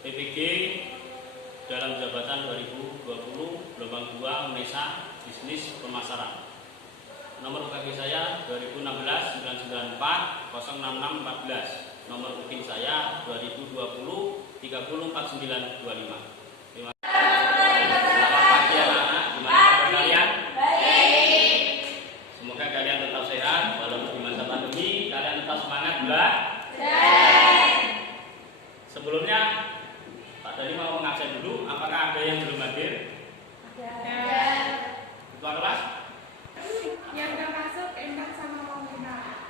PPG dalam jabatan 2020 gelombang 2 UNESA Bisnis Pemasaran. Nomor UKG saya 2016 994 06614. Nomor booking saya 2020 304925. Terima kasih. Selamat pagi anak-anak. Gimana kabar kalian? Baik. Semoga kalian tetap sehat walaupun di masa pandemi. Kalian tetap semangat belajar. Sebelumnya Pak Dani mau mengabsen dulu. Apakah ada yang belum hadir? Ada. Ketua kelas? Yang nggak masuk Endang sama Maulina.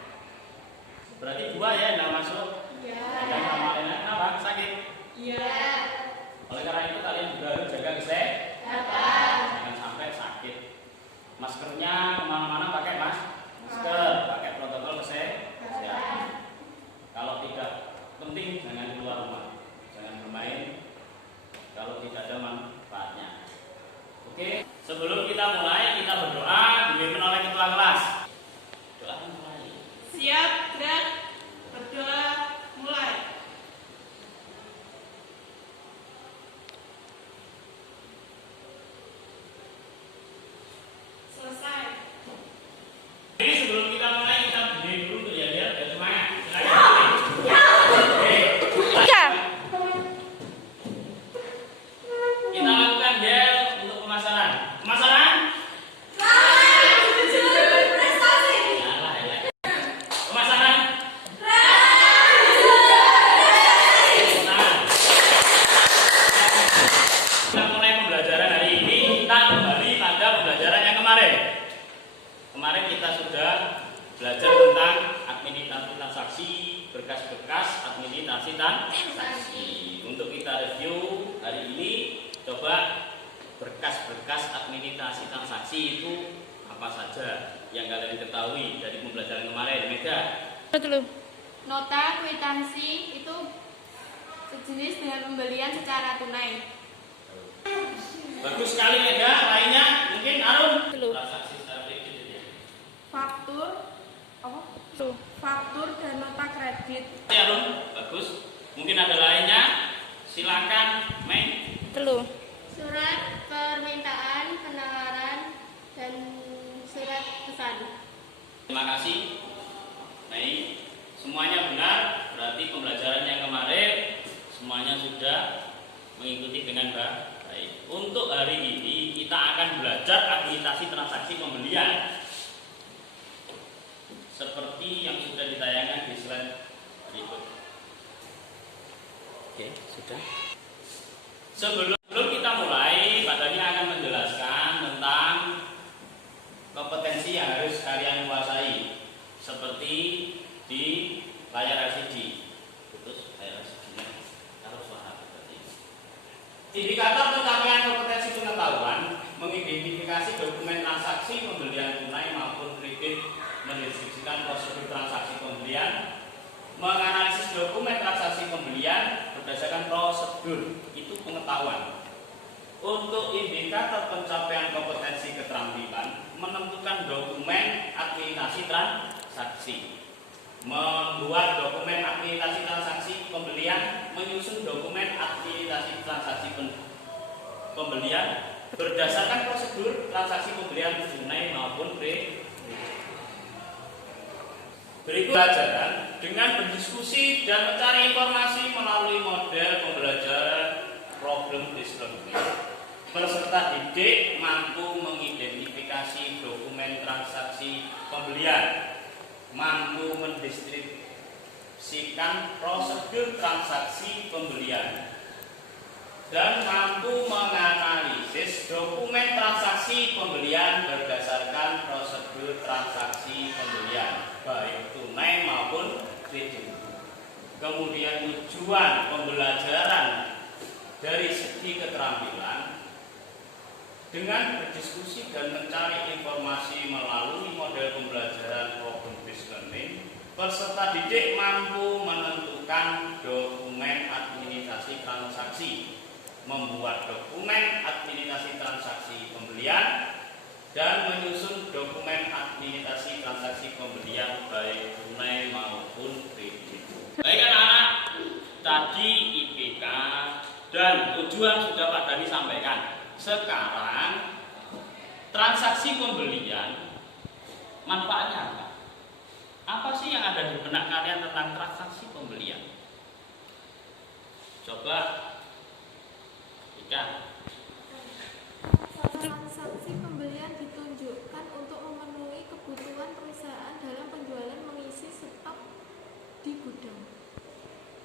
Berarti dua ya yang nggak masuk. Iya. Endang sama Maulina. Kenapa? Sakit? Iya. Oleh karena itu kalian juga harus jaga kesehatan. Jangan sampai sakit. Maskernya kemana-mana pakai masker, pakai protokol kesehatan. Kalau tidak penting jangan keluar rumah, jangan bermain kalau tidak ada manfaatnya. Oke, sebelum kita mulai kita berdoa dipimpin oleh ketua kelas. Doa mulai. Siap, gerak, berdoa, mulai. Selesai. Jadi sebelum kita mulai kita berdiri dulu tuh ya biar semangat. Silakan. Kita lakukan gel untuk pemasaran. Pemasaran? Salah ya. Pemasaran? Nah. Kita mulai pembelajaran hari ini. Kita kembali pada pembelajaran yang kemarin. Kemarin kita sudah belajar tentang administrasi transaksi, berkas-berkas administrasi transaksi. Untuk kita review hari ini, coba berkas-berkas administrasi transaksi itu apa saja yang kalian ketahui dari pembelajaran kemarin, Mega? Nota kwitansi itu sejenis dengan pembelian secara tunai. Bagus sekali, Mega. Lainnya mungkin Arun? Transaksi secara kredit ya. Faktur dan nota kredit. Ya, Arun, bagus. Mungkin ada lainnya? Silakan, Mei. Surat permintaan, penawaran, dan surat pesan. Terima kasih. Baik, semuanya benar. Berarti pembelajaran yang kemarin semuanya sudah mengikuti dengan baik. Untuk hari ini kita akan belajar administrasi transaksi pembelian seperti yang sudah ditayangkan di slide berikut. Oke, sudah. Sebelum kita mulai, Pak Dani akan menjelaskan tentang kompetensi yang harus kalian kuasai seperti di layar LCD. Putus layar LCD-nya. Taruh suara berarti. Indikator pencapaian kompetensi pengetahuan mengidentifikasi dokumen transaksi pembelian tunai maupun kredit, mendeskripsikan prosedur transaksi pembelian, menganalisis dokumen transaksi pembelian berdasarkan prosedur, itu pengetahuan. Untuk indikator pencapaian kompetensi keterampilan, menentukan dokumen administrasi transaksi, membuat dokumen administrasi transaksi pembelian, menyusun dokumen administrasi transaksi pembelian berdasarkan prosedur transaksi pembelian tunai maupun kredit. Berikut pembelajaran dengan berdiskusi dan mencari informasi melalui model pembelajaran problem-based learning. Peserta didik mampu mengidentifikasi dokumen transaksi pembelian, mampu mendeskripsikan prosedur transaksi pembelian, dan mampu menganalisis dokumen transaksi pembelian berdasarkan prosedur transaksi pembelian, baik tunai maupun kredit. Kemudian tujuan pembelajaran dari segi keterampilan dengan berdiskusi dan mencari informasi melalui model pembelajaran problem-based learning, peserta didik mampu menentukan dokumen administrasi transaksi, membuat dokumen administrasi transaksi pembelian, dan menyusun dokumen administrasi transaksi pembelian baik tunai maupun kredit. Baik anak-anak, tadi IPK tujuan sudah Pak Dani sampaikan. Sekarang transaksi pembelian manfaatnya apa? Apa sih yang ada di benak kalian tentang transaksi pembelian? Coba Ika. Transaksi pembelian ditunjukkan untuk memenuhi kebutuhan perusahaan dalam penjualan mengisi stok di gudang.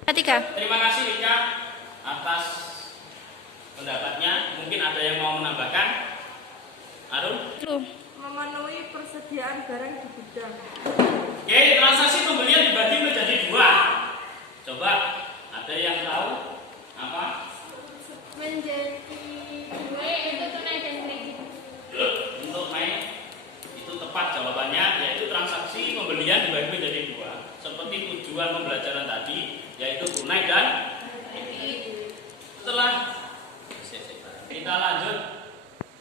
Ketiga. Terima kasih Ika atas pendapatnya. Mungkin ada yang mau menambahkan? Arun? Memenuhi persediaan barang di gudang. Oke, transaksi pembelian dibagi menjadi dua. Coba ada yang tahu apa? Menjadi dua itu tunai dan kredit. Untuk naik itu tepat jawabannya, yaitu transaksi pembelian dibagi menjadi dua. Seperti tujuan pembelajaran tadi, yaitu tunai dan kredit. Setelah kita lanjut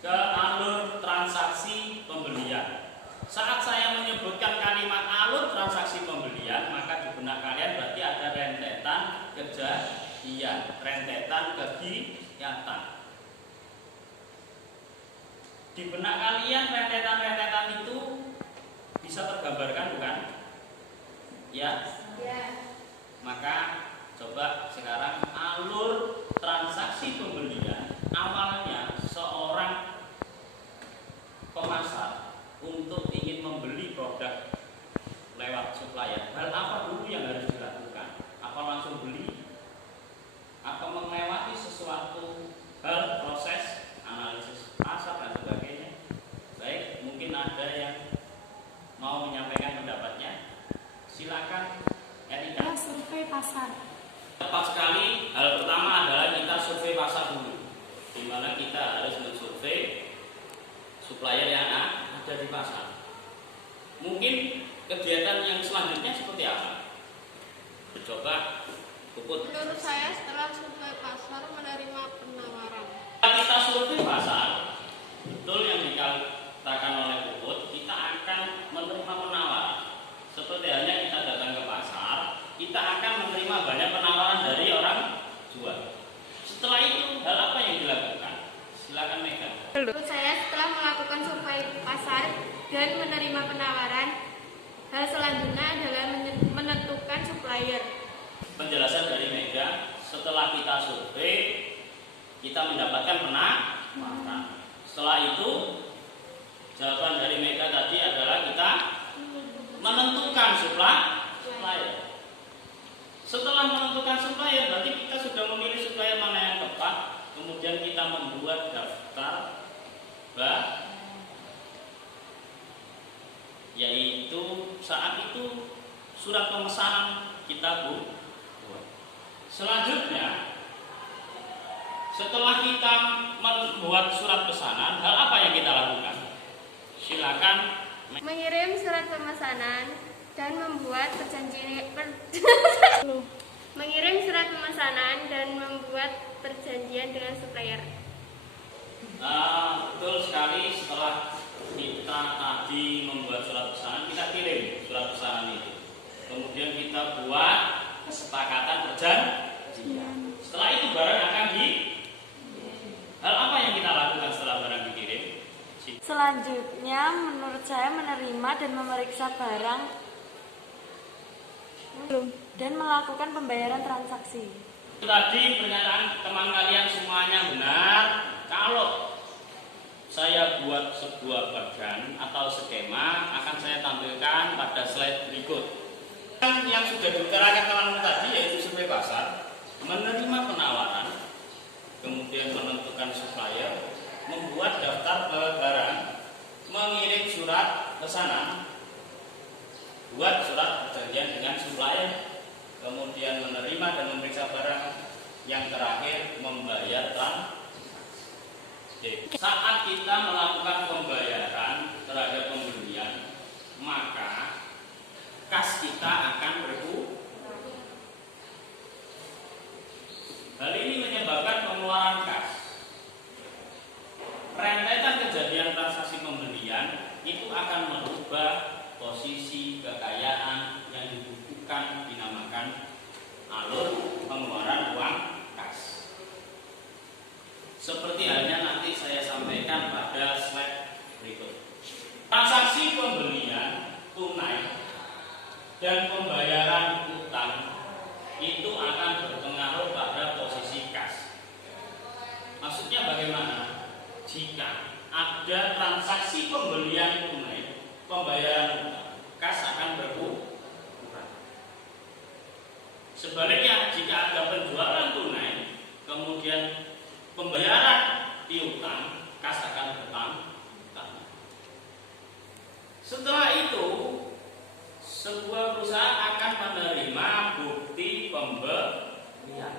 ke alur transaksi pembelian. Saat saya menyebutkan kalimat alur transaksi pembelian, maka di benak kalian berarti ada rentetan kejadian, rentetan kegiatan. Di benak kalian rentetan-rentetan itu bisa tergambarkan bukan? Ya? Ya. Maka coba sekarang alur transaksi pembelian. Awalnya seorang pemasar untuk ingin membeli produk lewat supplier, hal apa dulu yang harus dilakukan? Apa langsung beli? Apa melewati sesuatu hal proses analisis pasar dan sebagainya? Baik, mungkin ada yang mau menyampaikan pendapatnya. Silakan, Erika. Survei pasar. Tepat sekali. Hal pertama adalah kita survei pasar dulu, di mana kita harus mensurvei supplier yang ada di pasar. Mungkin kegiatan yang selanjutnya seperti apa? Coba Puput. Menurut saya setelah survei pasar menerima penawaran. Kita survei pasar, betul yang dikatakan oleh Puput, kita akan menerima penawaran. Seperti halnya kita datang ke pasar, kita akan menerima banyak penawaran dari orang jual. Setelah itu, hal apa yang dilakukan? Silakan Mega. Menurut saya setelah melakukan survei pasar dan menerima penawaran, hal selanjutnya adalah menentukan supplier. Penjelasan dari Mega, setelah kita survei, kita mendapatkan penawaran. Setelah itu, jawaban dari Mega tadi adalah kita menentukan supplier. Setelah menentukan supplier, berarti kita sudah memilih supplier mana yang tepat. Kemudian kita membuat daftar yaitu saat itu surat pemesanan kita buat. Selanjutnya, setelah kita membuat surat pesanan, hal apa yang kita lakukan? Silakan. Mengirim surat pemesanan dan membuat mengirim surat pemesanan dan membuat perjanjian dengan supplier. Betul sekali. Setelah kita tadi membuat surat pesanan, kita kirim surat pesanan itu. Kemudian kita buat kesepakatan perjanjian. Setelah itu barang akan hal apa yang kita lakukan setelah barang dikirim? Selanjutnya, menurut saya menerima dan memeriksa barang dan melakukan pembayaran transaksi. Tadi pernyataan teman kalian semuanya benar. Kalau saya buat sebuah bagan atau skema, akan saya tampilkan pada slide berikut. Yang sudah diutarakan teman-teman tadi yaitu survei pasar, menerima penawaran, kemudian menentukan supplier, membuat daftar barang, mengirim surat pesanan, buat surat perjanjian dengan supplier, kemudian menerima dan memeriksa barang, yang terakhir membayar transaksi. Saat kita melakukan pembayaran terhadap pembelian, maka kas kita akan berkurang. Hal ini menyebabkan pengeluaran kas. Rentetan kejadian transaksi pembelian itu akan merubah posisi kekayaan yang dibukukan dinamakan alur pengeluaran uang kas. dan pembayaran utang itu akan berpengaruh pada posisi kas. Maksudnya bagaimana? Jika ada transaksi pembelian tunai, pembayaran utang, kas akan berkurang. Sebaliknya, jika ada penjualan tunai, kemudian pembayaran piutang, kas akan bertambah. Setelah itu, sebuah perusahaan akan menerima bukti pembelian,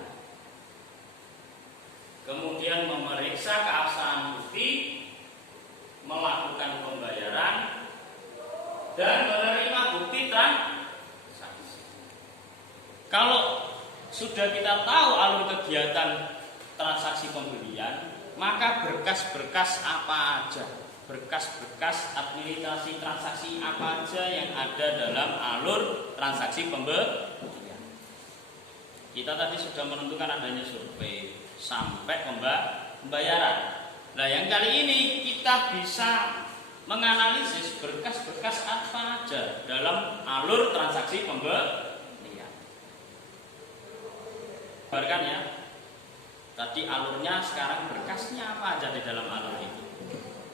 kemudian memeriksa keabsahan bukti, melakukan pembayaran, dan menerima bukti transaksi. Kalau sudah kita tahu alur kegiatan transaksi pembelian, maka berkas-berkas apa aja, berkas-berkas administrasi transaksi apa aja yang ada dalam alur transaksi pembelian. Kita tadi sudah menentukan adanya survei sampai pembayaran. Nah, yang kali ini kita bisa menganalisis berkas-berkas apa aja dalam alur transaksi pembelian. Gambarkan ya. Tadi alurnya, sekarang berkasnya apa aja di dalam alur itu.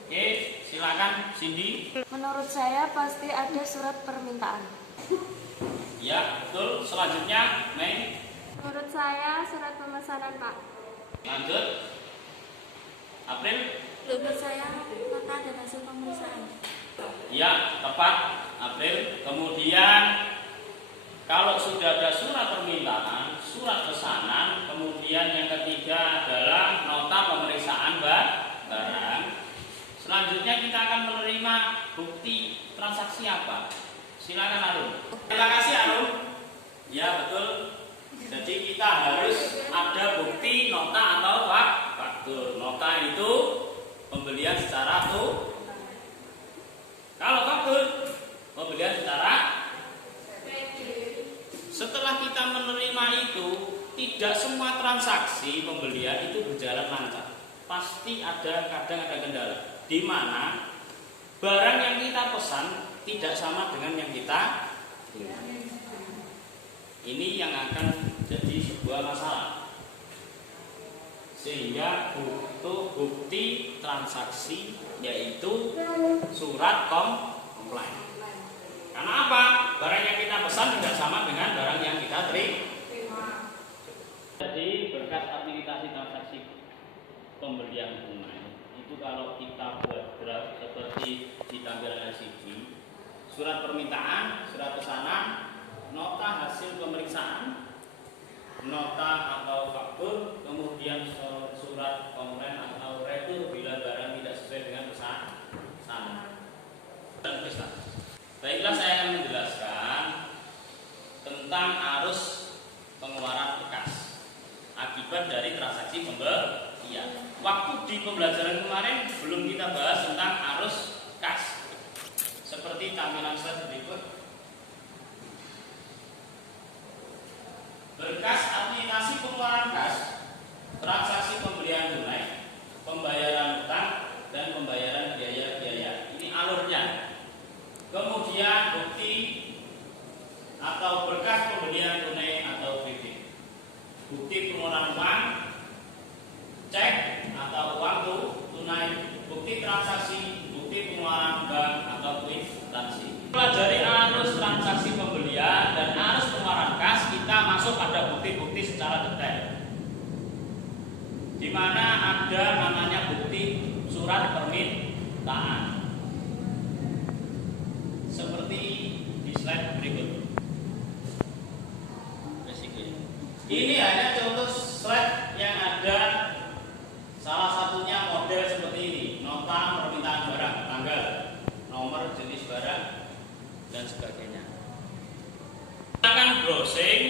Oke, silakan Cindy. Menurut saya pasti ada surat permintaan. Ya, betul. Selanjutnya, Mei. Menurut saya surat pemesanan, Pak. Lanjut. April. Menurut saya nota dan hasil pemeriksaan. Ya, tepat. April. Kemudian kalau sudah ada surat permintaan, surat pesanan, kemudian yang ketiga adalah nota pemeriksaan barang. Selanjutnya kita akan menerima bukti transaksi apa? Silakan Arun. Terima kasih Arun. Ya, betul. Jadi kita harus ada bukti nota atau faktur. Nota itu pembelian secara tuh. Kalau faktur, pembelian secara. Setelah kita menerima itu, tidak semua transaksi pembelian itu berjalan lancar. Pasti kadang ada kendala, di mana barang yang kita pesan tidak sama dengan yang kita beli. Ini yang akan jadi sebuah masalah, sehingga butuh bukti transaksi, yaitu surat komplain. Karena apa? Barang yang kita pesan tidak sama dengan barang yang kita terima. Jadi berkas administrasi transaksi pembelian tunai itu kalau kita buat draft seperti di tampilan LCD, surat permintaan, surat pesanan, nota hasil pemeriksaan, nota atau faktur, kemudian surat komplain atau retur bila barang tidak sesuai dengan pesanan. Dan prestasi. Baiklah, saya akan menjelaskan tentang arus pengeluaran bekas akibat dari transaksi pembelian. Waktu di pembelajaran kemarin belum kita bahas tentang arus kas. Seperti tampilan slide berikut. Berkas administrasi pengeluaran kas, transaksi pembelian tunai, pembayaran utang, dan pembayaran biaya-biaya. Ini alurnya. Kemudian bukti atau berkas pembelian tunai atau BP, bukti permohonan uang, cek atau uang tunai, bukti transaksi, bukti pengeluaran bank atau kwitansi. Pelajari arus transaksi pembelian dan arus pengeluaran kas, kita masuk pada bukti-bukti secara detail, di mana ada namanya bukti surat permintaan. Seperti di slide berikut. Ini hanya contoh slide yang ada salah satunya model seperti ini. Nota permintaan barang, tanggal, nomor jenis barang, dan sebagainya. Kita akan browsing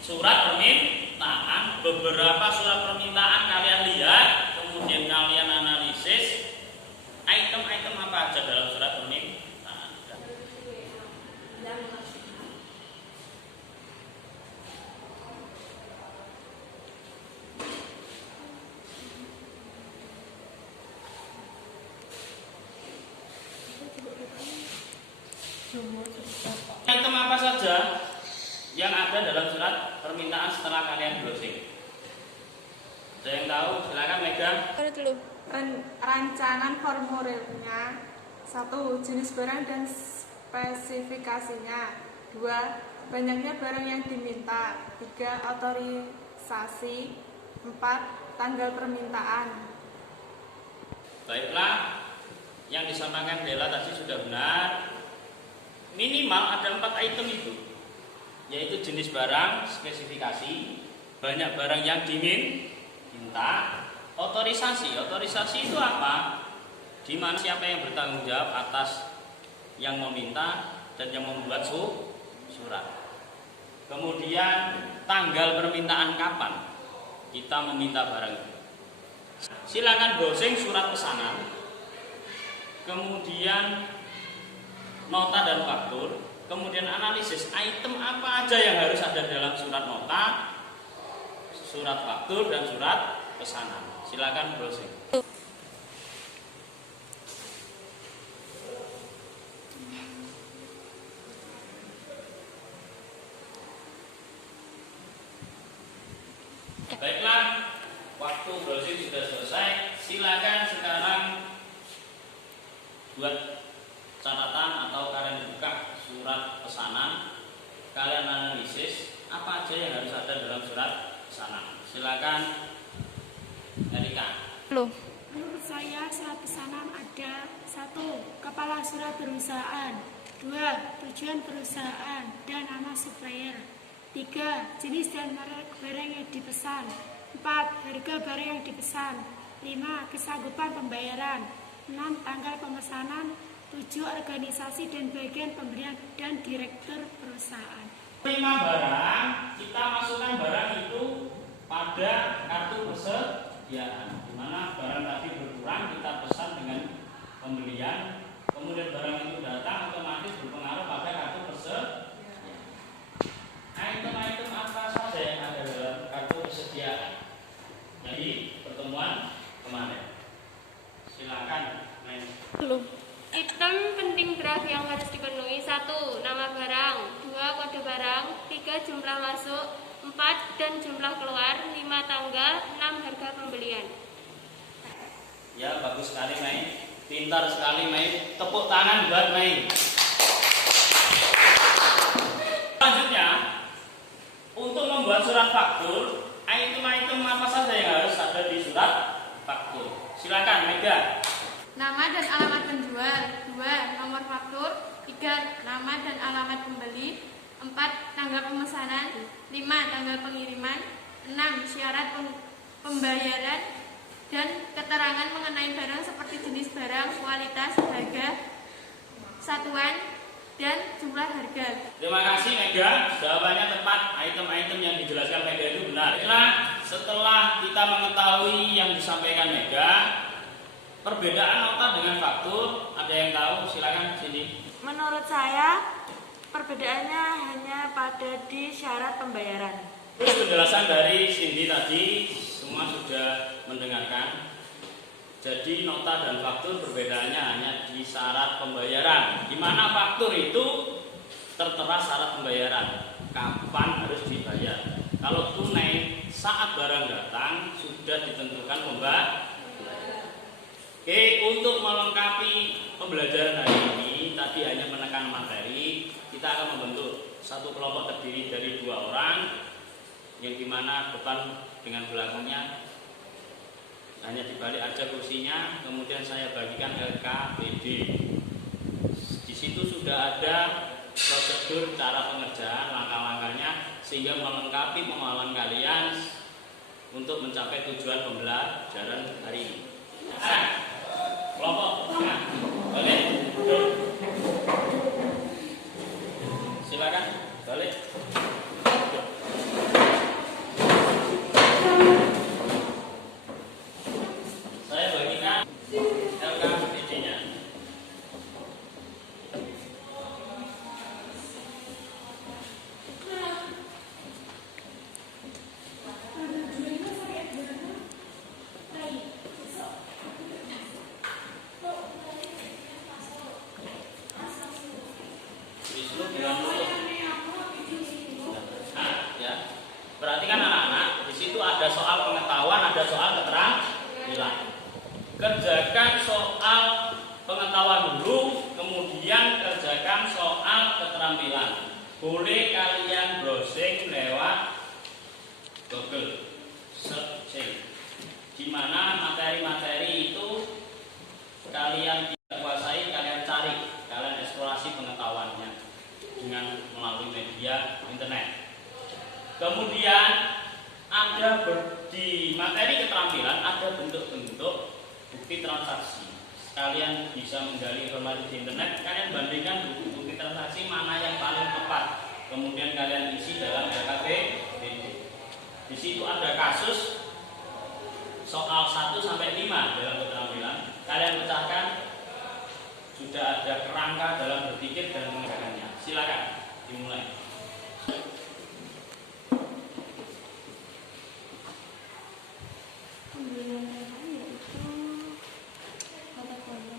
surat permintaan. Beberapa surat permintaan kalian lihat, kemudian kalian analisis item-item apa aja dalam surat permintaan. Item apa saja? ada dalam surat permintaan setelah kalian browsing? Ada yang tahu? Silakan megang. Rancangan formulirnya. 1. Jenis barang dan spesifikasinya. 2. Banyaknya barang yang diminta. 3. Otorisasi. 4. Tanggal permintaan. Baiklah, yang disampaikan Bella tadi sudah benar. Minimal ada 4 item itu, yaitu jenis barang, spesifikasi, banyak barang yang diminta, otorisasi. Otorisasi itu apa? Di mana siapa yang bertanggung jawab atas yang meminta dan yang membuat surat. Kemudian tanggal permintaan kapan kita meminta barang itu. Silakan browsing surat pesanan, kemudian nota dan faktur, kemudian analisis item apa aja yang harus ada dalam surat nota, surat faktur, dan surat pesanan. Silakan browsing. Baiklah, waktu browsing sudah selesai. Silakan sekarang buat catatan atau kalian buka surat pesanan, kalian analisis apa aja yang harus ada dalam surat pesanan. Silakan Erika. Menurut saya surat pesanan ada 1. Kepala surat perusahaan. 2. Tujuan perusahaan dan nama supplier. 3. Jenis dan merek barang yang dipesan. 4. Harga barang yang dipesan. 5. Kesanggupan pembayaran. 6. Tanggal pemesanan. 7. Organisasi dan bagian pemberian dan direktur perusahaan. Terima barang, kita masukkan barang itu pada kartu persediaan. Di mana barang tadi berkurang, kita pesan dengan pembelian, kemudian barang itu datang, otomatis berpengaruh pada kartu persediaan. Item-item apa saja yang ada dalam kartu persediaan? Jadi pertemuan kemarin. Silakan. Item penting draft yang harus dipenuhi: 1. Nama barang. 2. Kode barang. 3. Jumlah masuk. 4. Dan jumlah keluar. 5. Tanggal. 6. Harga pembelian. Ya, bagus sekali Mei. Pintar sekali Mei. Tepuk tangan buat Mei. Selanjutnya, untuk membuat surat faktur, item-item apa saja yang harus ada di surat faktur? Silakan Mega. Nama dan alamat penjual. 2. Nomor faktur. 3. Nama dan alamat pembeli. 4. Tanggal pemesanan. 5. Tanggal pengiriman. 6. Syarat pembayaran dan keterangan mengenai barang seperti jenis barang, kualitas, harga, satuan, dan jumlah harga. Terima kasih Mega, jawabannya tepat. Item-item yang dijelaskan Mega itu benar. Setelah kita mengetahui yang disampaikan Mega, perbedaan nota dengan faktur, ada yang tahu? Silakan sini. Menurut saya, perbedaannya hanya pada di syarat pembayaran. Terus penjelasan dari Cindy tadi semua sudah mendengarkan. Jadi nota dan faktur perbedaannya hanya di syarat pembayaran. Di mana faktur itu tertera syarat pembayaran, kapan harus dibayar. Kalau tunai saat barang datang sudah ditentukan pembayaran. Oke, untuk melengkapi pembelajaran hari ini, tadi hanya menekan materi. Kita akan membentuk satu kelompok terdiri dari 2 orang, yang dimana depan dengan belakangnya hanya dibalik aja kursinya, kemudian saya bagikan LKPD. Di situ sudah ada prosedur cara pengerjaan, langkah-langkahnya, sehingga melengkapi pemahaman kalian untuk mencapai tujuan pembelajaran hari ini. Kelompok pertama, balik, duduk. Silakan, balik. Saya bagikan LKPD-nya. Wisnu bilang dulu. Berarti kan anak-anak, di situ ada soal pengetahuan, ada soal keterampilan. Kerjakan soal pengetahuan dulu, kemudian kerjakan soal keterampilan. Boleh kalian browsing lewat Google searching, di mana materi-materi itu kalian tidak kuasai, kalian cari, kalian eksplorasi pengetahuannya dengan melalui media internet. Kemudian ada di materi keterampilan ada bentuk-bentuk bukti transaksi. Kalian bisa menggali informasi di internet, kalian bandingkan bukti transaksi mana yang paling tepat. Kemudian kalian isi dalam LKPD. Di situ ada kasus soal 1 sampai 5 dalam keterampilan. Kalian pecahkan, sudah ada kerangka dalam berpikir dan mengerjakannya. Silakan dimulai. Pembelian bahan yaitu mata kuliah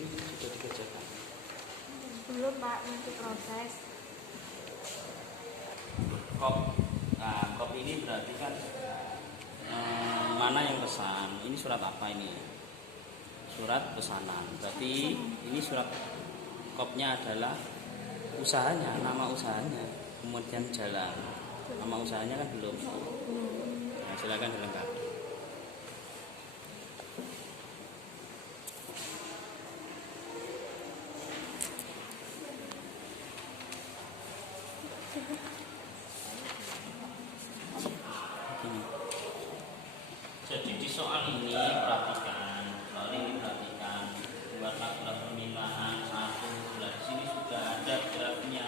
Ini sudah dikerjakan. belum Pak, nanti proses. Kop ini berarti kan mana yang pesan? Ini surat apa ini? Surat pesanan. Berarti ini surat kopnya adalah usahanya, nama usahanya, kemudian jalan. Nama usahanya kan belum. Nah, silakan dilengkapi. Begini. Jadi di soal ini perhatikan, buatlah surat permintaan 1. Di sini sudah ada draftnya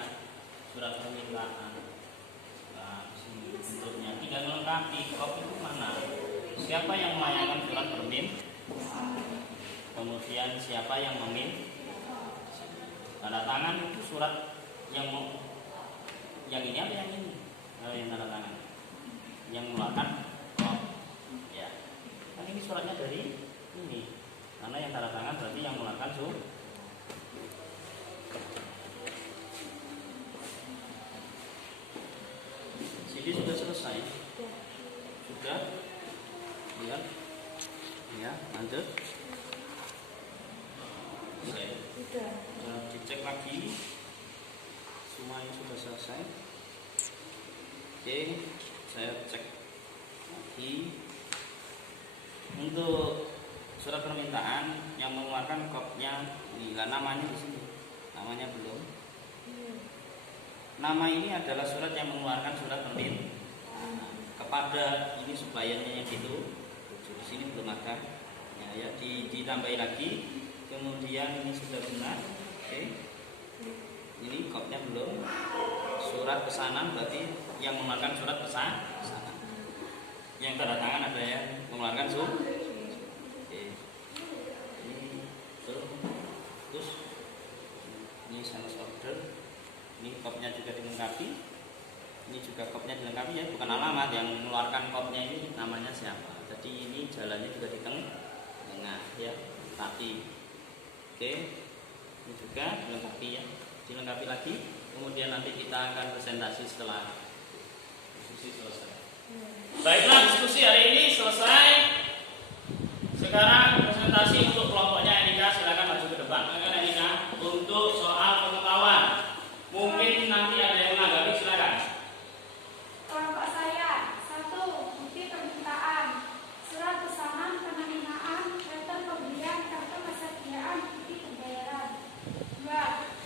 surat permintaan. Nah, di sini bentuknya tidak melengkapi. Kop itu mana? Siapa yang melayangkan surat permintaan? Kemudian siapa yang meminta? Tanda tangan itu surat yang ini apa yang ini? Yang tanda tangan. Yang mengeluarkan kop. Ya. Kan ini suratnya dari ini. Karena yang tanda tangan berarti yang mengeluarkan Sini sudah selesai. Sudah. Lihat. Ya, lanjut. Sudah. Dicek lagi. Semuanya sudah selesai. Oke, saya cek lagi. Untuk surat permintaan yang mengeluarkan kopnya, ini namanya di sini. Namanya belum. Nama ini adalah surat yang mengeluarkan surat permintaan kepada ini suppliernya yang itu. Di sini belum ada. Ya, ditambahi lagi. Kemudian ini sudah benar. Oke. Ini kopnya belum. Surat pesanan berarti yang mengeluarkan surat pesanan. Yang tanda tangan ada yang mengeluarkan Oke. Ini terus ini sales order. Ini kopnya juga dilengkapi. Ini juga kopnya dilengkapi ya, bukan alamat. Yang mengeluarkan kopnya ini namanya siapa. Jadi ini jalannya juga di tengah ya, tapi oke. Ini juga dilengkapi ya, dilengkapi lagi. Kemudian nanti kita akan presentasi setelah diskusi selesai. Baiklah, diskusi hari ini selesai. Sekarang presentasi untuk kelompoknya Enika, silakan maju ke depan. Silakan Enika untuk soal pengetahuan. Mungkin nanti ada yang menanggapi, silakan. Kelompok saya 1. Bukti permintaan, surat pesanan penerimaan, letter pembelian, kartu persediaan, bukti pembayaran. 2.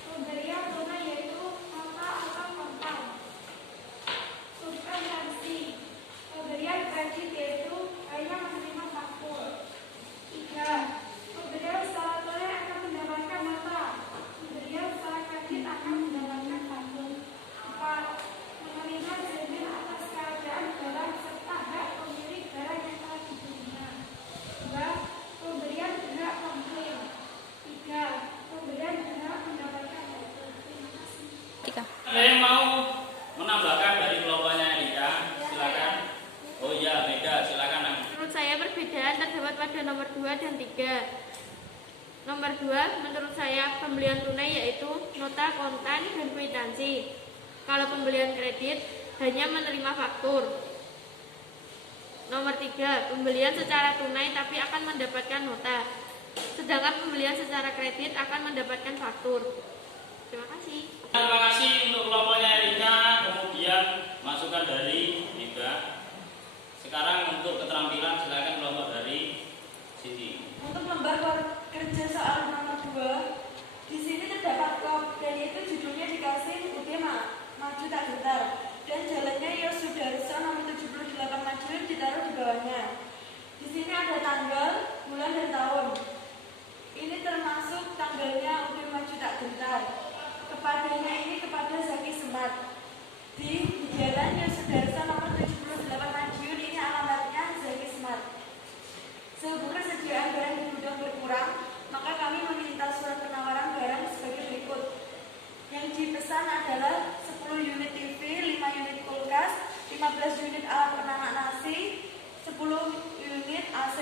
Pemberian tunai yaitu nota atau kontan. Subvensi, pemberian kredit yaitu hanya menerima faktur. 3. Nomor 2, menurut saya pembelian tunai yaitu nota kontan dan kwitansi. Kalau pembelian kredit hanya menerima faktur. Nomor 3, pembelian secara tunai tapi akan mendapatkan nota. Sedangkan pembelian secara kredit akan mendapatkan faktur. Terima kasih. Terima kasih untuk kelompoknya Erika, kemudian masukan dari Mega. Sekarang untuk keterampilan silakan kelompok dari Siti. Untuk lembar kerja soal nomor 2, di sini terdapat kop dan itu judulnya dikasih UD Maju Tak Gentar dan jalannya Yosudarso nomor 78 Madiun ditaruh di bawahnya. Di sini ada tanggal, bulan dan tahun. Ini termasuk tanggalnya UD Maju Tak Gentar. Kepadanya ini kepada Zaki Semar. Di jalan Yosudarso nomor 78 Madiun ini alamatnya Zaki Semar. Sehubung kesediaan barang di gudang berkurang, maka kami meminta surat penawaran barang sebagai berikut. Yang dipesan adalah 10 unit TV, 5 unit kulkas, 15 unit alat penanak nasi, 10 unit AC.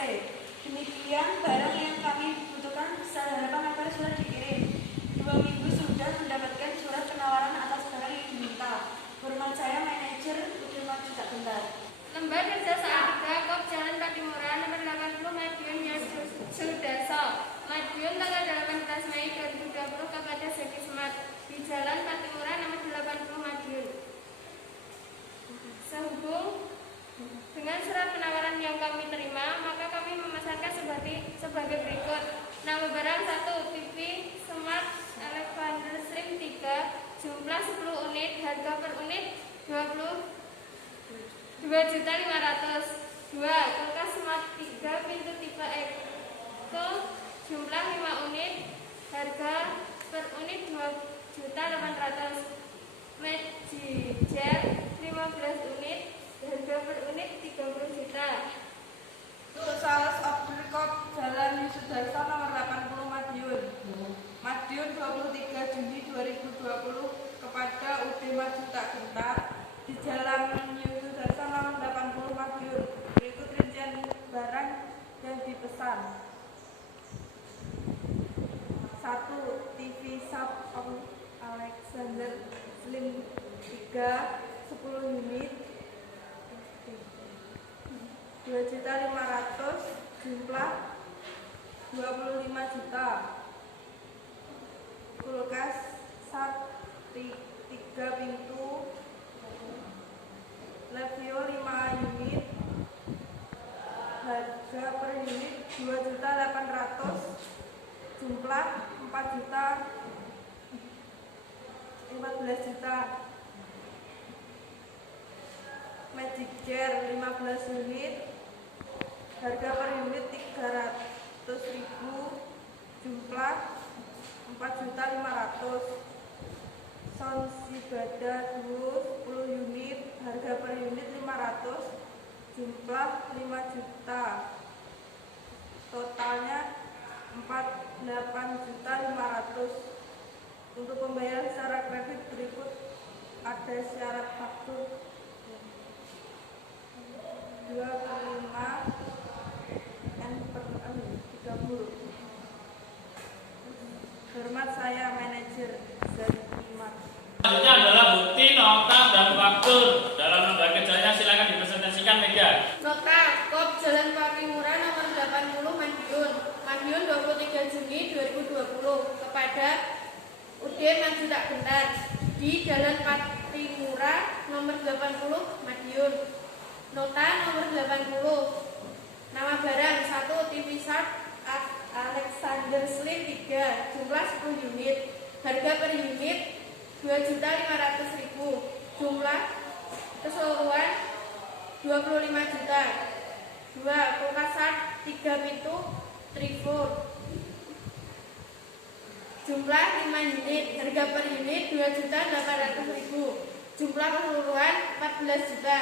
Demikian barang yang kami butuhkan, saya harapan agar surat dikirim. 2 minggu sudah mendapatkan surat penawaran atas barang yang diminta. Hormat saya, manajer UD Maju Tak Gentar. Lembar kerja soal 3, Kop Jalan Patimura nomor 80 Madiun Yosudarso Madiun tanggal 18 Mei 2020 kepada Zaki Semar di Jalan Patimura nomor 80 Madiun. Sehubung dengan surat penawaran yang kami terima, maka kami memesankan sebagai berikut. Nama barang 1, TV Smart Alexander Slim 3, jumlah 10 unit, harga per unit 2.500.000. 2. Kulkas Smart 3 pintu tipe Eco, jumlah 5 unit, harga per unit 2.800.000. Magic 15 unit, harga per unit 30 juta. Untuk saus Abdulkop Jalan Yosudarso nomor 80 Madiun. Madiun 23 Juni 2020 kepada UD Maju Tak Gentar di Jalan Yosudarso nomor 80 Madiun. Berikut rincian barang yang dipesan. 1. TV Samsung Alexander Slim 3 10 unit 2.500.000, jumlah 25 juta. Kulkas Sat 3 pintu Levio 5 unit, harga per unit 2.800.000, jumlah 4 juta 15 juta. Magic Chair 15 unit, harga per unit 300.000, jumlah 4.500.000. Sound Sibada 10 unit, harga per unit 500, jumlah 5 juta. Totalnya 48.500.000. Untuk pembayaran secara kredit berikut ada syarat faktur 25 N per 30. Hormat saya, manajer Zaki Semar. Selanjutnya adalah bukti, nota, dan faktur. Dalam lembar kerjanya silakan dipresentasikan Mega. Nota Kop Jalan Patimura nomor 80 Madiun, Madiun 23 Juni 2020 kepada UD Maju Tak Gentar di Jalan Patimura nomor 80 Madiun. Nota nomor 80. Nama barang 1, TV Sharp Alexander Slim 3, jumlah 10 unit, harga per unit 2.500.000, jumlah keseluruhan 25 juta. 2. Kulkas Sharp 3 pintu Trifur, jumlah 5 unit, harga per unit 2.800.000, jumlah keseluruhan 14 juta.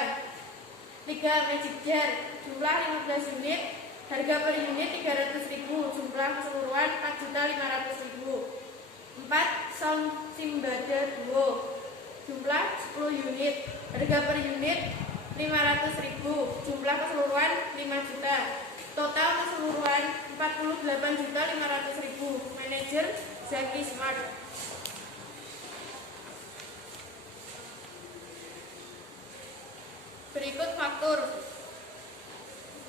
3. Magic Jar, jumlah 15 unit, harga per unit 300.000, jumlah keseluruhan 4.500.000. 4. Sound Simbada Duo, jumlah 10 unit, harga per unit 500.000, jumlah keseluruhan 5 juta. Total keseluruhan 48.500.000. Manajer Zaki Smart. Berikut faktur.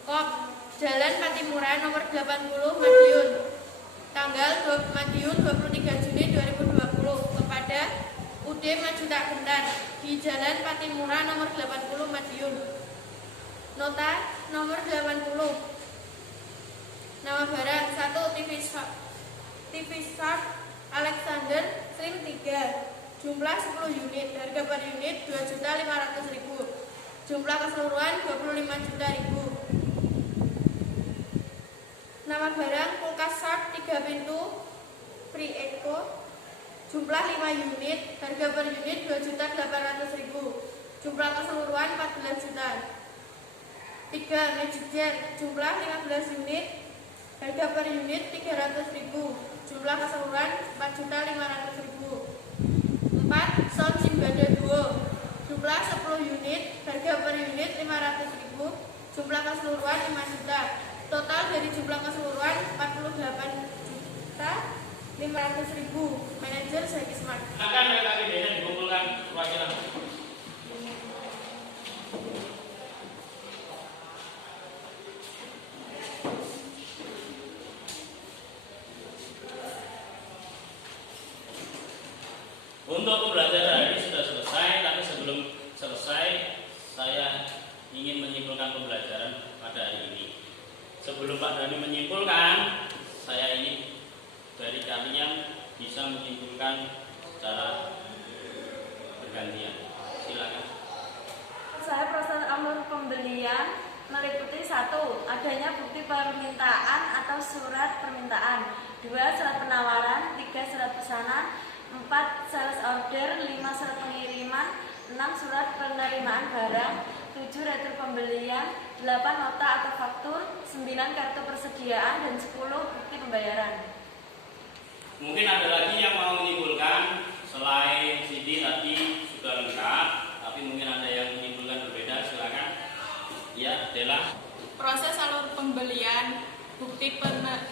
Kop Jalan Patimura nomor 80 Madiun. Tanggal Madiun 23 Juni 2020 kepada UD Maju Tak Gentar di Jalan Patimura nomor 80 Madiun. Nota nomor 80. Nama barang 1 TV Sharp Alexander Slim 3. Jumlah 10 unit. Harga per unit 2.500.000. Jumlah keseluruhan 25.000.000. Nama barang kulkas Sharp 3 pintu Free Eco. Jumlah 5 unit. Harga per unit 2.800.000. Jumlah keseluruhan 14 juta. 3 Magic Jar. Jumlah 15 unit. Harga per unit 300.000. Jumlah keseluruhan 4.500.000. 4 Sound Simbada Duo. Jumlah 10 unit. Harga per unit 500.000. Jumlah keseluruhan 5 juta. Total dari jumlah keseluruhan 48.500.000. Manajer Zaki Smart. Akan rekan ini dikumpulkan perwakilan. Untuk pembelajaran ini sudah selesai, tapi sebelum selesai saya ingin menyimpulkan pembelajaran pada hari ini. Sebelum Pak Dhani menyimpulkan, saya ingin dari kalian bisa menyimpulkan secara bergantian. Silakan. Saya proses alur pembelian meliputi 1. Adanya bukti permintaan atau surat permintaan. 2. Surat penawaran. 3. Surat pesanan. 4. Sales order. 5. Surat pengiriman. 6. Surat penerimaan barang. 7. Retur pembelian. 8. Nota atau faktur. 9. Kartu persediaan. Dan 10. Bukti pembayaran. Mungkin ada lagi yang mau menyimpulkan selain CD tadi sudah lengkap, tapi mungkin ada yang menyimpulkan berbeda. Silakan. Ya, Dela. Proses alur pembelian, bukti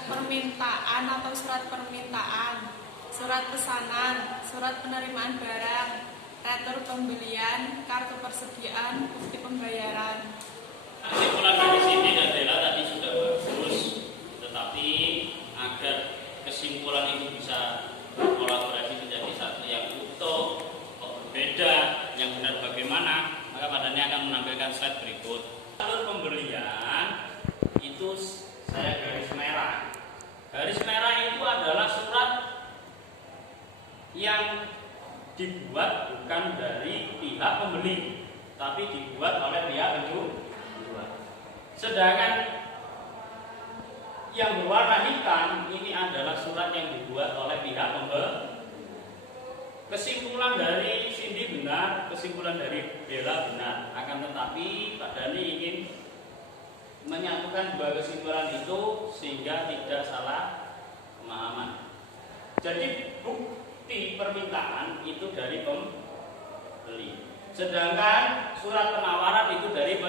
permintaan atau surat permintaan, surat pesanan, surat penerimaan barang, retur pembelian, kartu persediaan, bukti pembayaran. Kesimpulan dari sini dan Dela tadi sudah bagus, tetapi agar kesimpulan itu bisa kolaborasi menjadi satu yang utuh, berbeda, yang benar bagaimana, maka Pak Dhani akan menampilkan slide berikut. Alur pembelian itu saya garis merah. Garis merah itu adalah surat yang dibuat bukan dari pihak pembeli, tapi dibuat oleh pihak penjual. Sedangkan yang berwarna hitam ini adalah surat yang dibuat oleh pihak pembeli. Kesimpulan dari Cindy benar, kesimpulan dari Bella benar. Akan tetapi Pak Dhani ingin menyatukan dua kesimpulan itu sehingga tidak salah pemahaman. Jadi bukti permintaan itu dari pembeli, sedangkan surat penawaran itu dari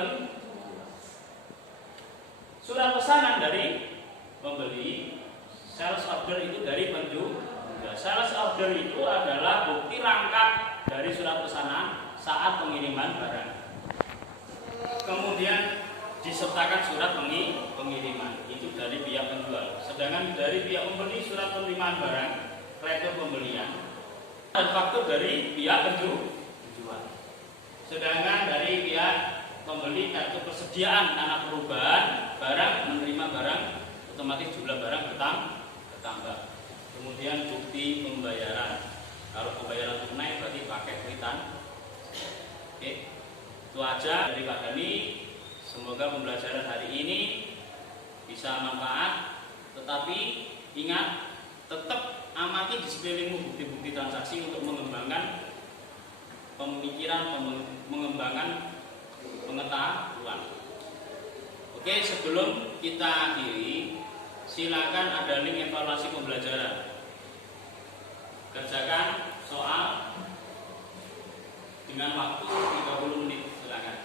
surat pesanan dari pembeli, sales order itu dari penjual. Sales order itu adalah bukti rangkap dari surat pesanan saat pengiriman barang. Kemudian disertakan surat pengiriman itu dari pihak penjual. Sedangkan dari pihak pembeli surat penerimaan barang, retur pembelian, dan faktur dari pihak penjual. Sedangkan dari pihak pembeli kartu persediaan karena perubahan barang, menerima barang, otomatis jumlah barang bertambah. Kemudian bukti pembayaran. Kalau pembayaran tunai berarti pakai kwitan. Oke, itu aja dari Pak Dhani. Semoga pembelajaran hari ini bisa manfaat. Tetapi ingat, tetap amati di sekelilingmu bukti-bukti transaksi untuk mengembangkan pemikiran, mengembangkan pengetahuan. Oke, sebelum kita akhiri, silakan ada link evaluasi pembelajaran. Kerjakan soal dengan waktu 30 menit. Silakan.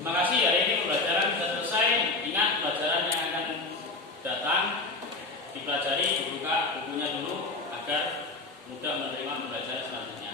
Terima kasih, hari ini pembelajaran sudah selesai. Ingat pelajaran yang akan datang dipelajari, dibuka bukunya dulu agar mudah menerima pembelajaran selanjutnya.